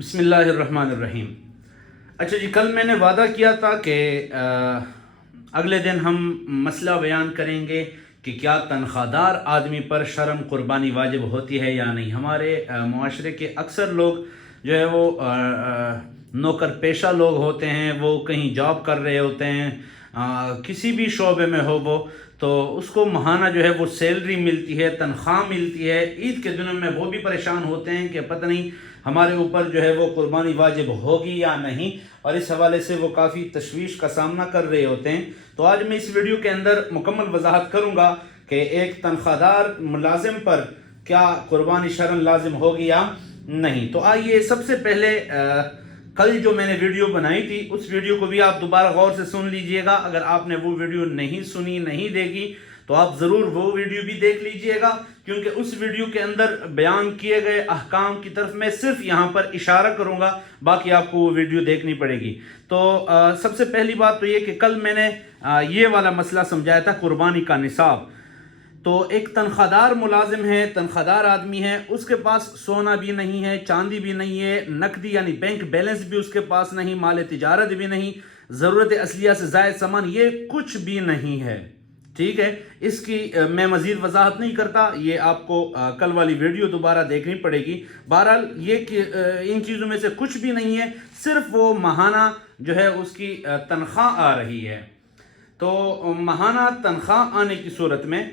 بسم اللہ الرحمن الرحیم۔ اچھا جی، کل میں نے وعدہ کیا تھا کہ اگلے دن ہم مسئلہ بیان کریں گے کہ کیا تنخواہ دار آدمی پر شرم قربانی واجب ہوتی ہے یا نہیں۔ ہمارے معاشرے کے اکثر لوگ جو ہے وہ نوکر پیشہ لوگ ہوتے ہیں، وہ کہیں جاب کر رہے ہوتے ہیں، کسی بھی شعبے میں ہو وہ، تو اس کو ماہانہ جو ہے وہ سیلری ملتی ہے، تنخواہ ملتی ہے۔ عید کے دنوں میں وہ بھی پریشان ہوتے ہیں کہ پتہ نہیں ہمارے اوپر جو ہے وہ قربانی واجب ہوگی یا نہیں، اور اس حوالے سے وہ کافی تشویش کا سامنا کر رہے ہوتے ہیں۔ تو آج میں اس ویڈیو کے اندر مکمل وضاحت کروں گا کہ ایک تنخواہ دار ملازم پر کیا قربانی شرعاً لازم ہوگی یا نہیں۔ تو آئیے سب سے پہلے کل جو میں نے ویڈیو بنائی تھی اس ویڈیو کو بھی آپ دوبارہ غور سے سن لیجئے گا۔ اگر آپ نے وہ ویڈیو نہیں سنی، نہیں دیکھی، تو آپ ضرور وہ ویڈیو بھی دیکھ لیجئے گا، کیونکہ اس ویڈیو کے اندر بیان کیے گئے احکام کی طرف میں صرف یہاں پر اشارہ کروں گا، باقی آپ کو وہ ویڈیو دیکھنی پڑے گی۔ تو سب سے پہلی بات تو یہ کہ کل میں نے یہ والا مسئلہ سمجھایا تھا، قربانی کا نصاب۔ تو ایک تنخواہ دار ملازم ہے، تنخواہ دار آدمی ہے، اس کے پاس سونا بھی نہیں ہے، چاندی بھی نہیں ہے، نقدی یعنی بینک بیلنس بھی اس کے پاس نہیں، مال تجارت بھی نہیں، ضرورت اصلیہ سے زائد سامان یہ کچھ بھی نہیں ہے، ٹھیک ہے۔ اس کی میں مزید وضاحت نہیں کرتا، یہ آپ کو کل والی ویڈیو دوبارہ دیکھنی پڑے گی۔ بہرحال یہ کہ ان چیزوں میں سے کچھ بھی نہیں ہے، صرف وہ ماہانہ جو ہے اس کی تنخواہ آ رہی ہے۔ تو ماہانہ تنخواہ آنے کی صورت میں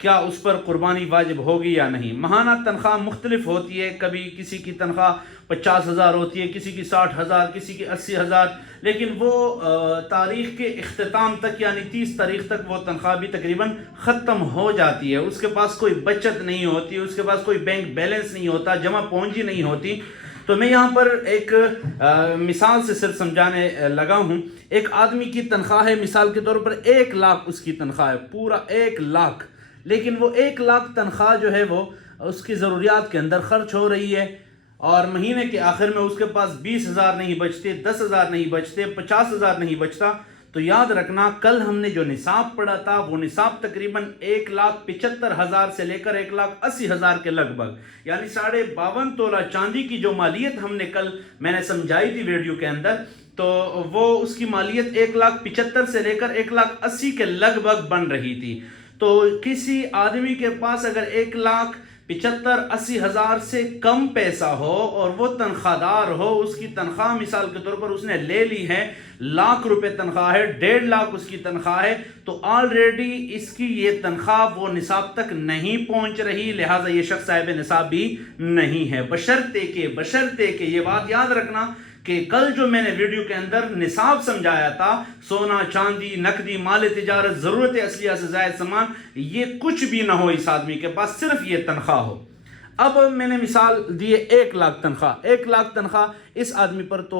کیا اس پر قربانی واجب ہوگی یا نہیں۔ ماہانہ تنخواہ مختلف ہوتی ہے، کبھی کسی کی تنخواہ 50,000 ہوتی ہے، کسی کی 60,000، کسی کی 80,000، لیکن وہ تاریخ کے اختتام تک یعنی 30 تاریخ تک وہ تنخواہ بھی تقریباً ختم ہو جاتی ہے۔ اس کے پاس کوئی بچت نہیں ہوتی، اس کے پاس کوئی بینک بیلنس نہیں ہوتا، جمع پونجی نہیں ہوتی۔ تو میں یہاں پر ایک مثال سے صرف سمجھانے لگا ہوں۔ ایک آدمی کی تنخواہ ہے، مثال کے طور پر 1 لاکھ اس کی تنخواہ ہے، پورا 1 لاکھ، لیکن وہ 1 لاکھ تنخواہ جو ہے وہ اس کی ضروریات کے اندر خرچ ہو رہی ہے، اور مہینے کے آخر میں اس کے پاس 20,000 نہیں بچتے، 10,000 نہیں بچتے، 50,000 نہیں بچتا۔ تو یاد رکھنا، کل ہم نے جو نصاب پڑھا تھا وہ نصاب تقریباً 1,75,000 سے لے کر 1,80,000 کے لگ بھگ، یعنی 52.5 تولہ چاندی کی جو مالیت ہم نے کل میں نے سمجھائی تھی ویڈیو کے اندر، تو وہ اس کی مالیت 1,75,000 سے لے کر 1,80,000 کے لگ بھگ بن رہی تھی۔ تو کسی آدمی کے پاس اگر 1,75,000-80,000 سے کم پیسہ ہو اور وہ تنخواہ دار ہو، اس کی تنخواہ مثال کے طور پر اس نے لے لی ہے، 1,00,000 روپے تنخواہ ہے، 1,50,000 اس کی تنخواہ ہے، تو آلریڈی اس کی یہ تنخواہ وہ نصاب تک نہیں پہنچ رہی، لہٰذا یہ شخص صاحب نصاب بھی نہیں ہے، بشرطے کہ یہ بات یاد رکھنا کہ کل جو میں نے ویڈیو کے اندر نصاب سمجھایا تھا، سونا، چاندی، نقدی، مال تجارت، ضرورت اصلیہ سے زائد سامان، یہ کچھ بھی نہ ہو اس آدمی کے پاس، صرف یہ تنخواہ ہو۔ اب میں نے مثال دی 1 لاکھ تنخواہ، 1 لاکھ تنخواہ، اس آدمی پر تو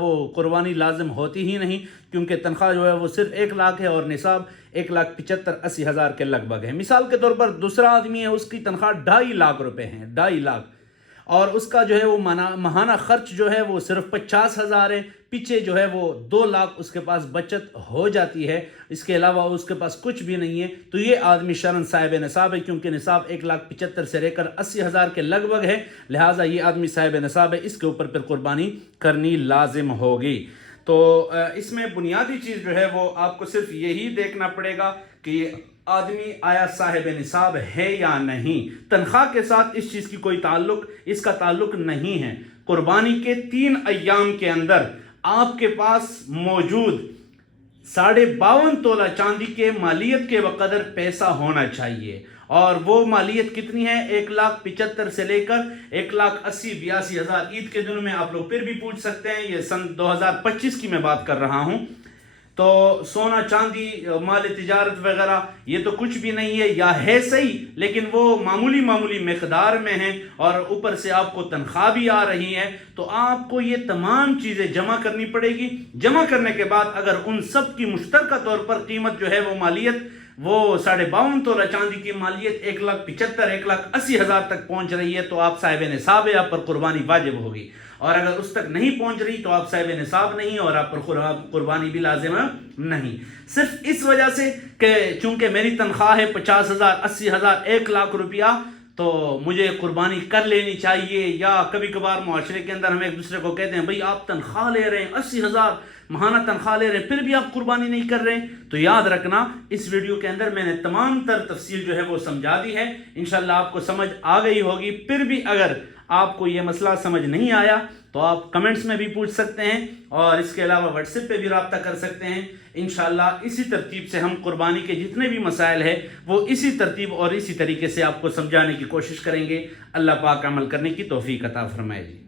وہ قربانی لازم ہوتی ہی نہیں، کیونکہ تنخواہ جو ہے وہ صرف 1 لاکھ ہے اور نصاب 1,75,000-80,000 کے لگ بھگ ہے۔ مثال کے طور پر دوسرا آدمی ہے، اس کی تنخواہ 2.5 لاکھ روپے ہیں، 2.5 لاکھ، اور اس کا جو ہے وہ ماہانہ خرچ جو ہے وہ صرف 50,000 ہے، پیچھے جو ہے وہ 2 لاکھ اس کے پاس بچت ہو جاتی ہے، اس کے علاوہ اس کے پاس کچھ بھی نہیں ہے۔ تو یہ آدمی شرعاً صاحب نصاب ہے، کیونکہ نصاب 1,75,000 سے لے کر 80,000 کے لگ بھگ ہے، لہٰذا یہ آدمی صاحب نصاب ہے، اس کے اوپر پھر قربانی کرنی لازم ہوگی۔ تو اس میں بنیادی چیز جو ہے وہ آپ کو صرف یہی دیکھنا پڑے گا کہ یہ آدمی آیا صاحب نصاب ہے یا نہیں۔ تنخواہ کے ساتھ اس چیز کی کوئی تعلق، اس کا تعلق نہیں ہے۔ قربانی کے 3 ایام کے اندر آپ کے پاس موجود 52.5 تولہ چاندی کے مالیت کے بقدر پیسہ ہونا چاہیے، اور وہ مالیت کتنی ہے؟ 1,75,000 سے لے کر 1,80,000-82,000۔ عید کے دنوں میں آپ لوگ پھر بھی پوچھ سکتے ہیں، یہ سن 2025 کی میں بات کر رہا ہوں۔ تو سونا، چاندی، مال تجارت وغیرہ یہ تو کچھ بھی نہیں ہے، یا ہے صحیح لیکن وہ معمولی مقدار میں ہیں، اور اوپر سے آپ کو تنخواہ بھی آ رہی ہے، تو آپ کو یہ تمام چیزیں جمع کرنی پڑے گی۔ جمع کرنے کے بعد اگر ان سب کی مشترکہ طور پر قیمت جو ہے وہ مالیت، وہ 52.5 تولہ چاندی کی مالیت 1,75,000-1,80,000 تک پہنچ رہی ہے، تو آپ صاحب نصاب ہے، آپ پر قربانی واجب ہوگی۔ اور اگر اس تک نہیں پہنچ رہی تو آپ صاحب نصاب نہیں، اور آپ پر قربانی بھی لازم نہیں، صرف اس وجہ سے کہ چونکہ میری تنخواہ ہے 50,000، 80,000، 1 لاکھ روپیہ، تو مجھے قربانی کر لینی چاہیے، یا کبھی کبھار معاشرے کے اندر ہم ایک دوسرے کو کہتے ہیں بھئی آپ تنخواہ لے رہے ہیں 80,000 ماہانہ تنخواہ لے رہے ہیں پھر بھی آپ قربانی نہیں کر رہے ہیں، تو یاد رکھنا اس ویڈیو کے اندر میں نے تمام تر تفصیل جو ہے وہ سمجھا دی ہے، انشاءاللہ آپ کو سمجھ آ گئی ہوگی۔ پھر بھی اگر آپ کو یہ مسئلہ سمجھ نہیں آیا تو آپ کمنٹس میں بھی پوچھ سکتے ہیں، اور اس کے علاوہ واٹس ایپ پہ بھی رابطہ کر سکتے ہیں۔ انشاءاللہ اسی ترتیب سے ہم قربانی کے جتنے بھی مسائل ہیں وہ اسی ترتیب اور اسی طریقے سے آپ کو سمجھانے کی کوشش کریں گے۔ اللہ پاک عمل کرنے کی توفیق عطا فرمائے جی۔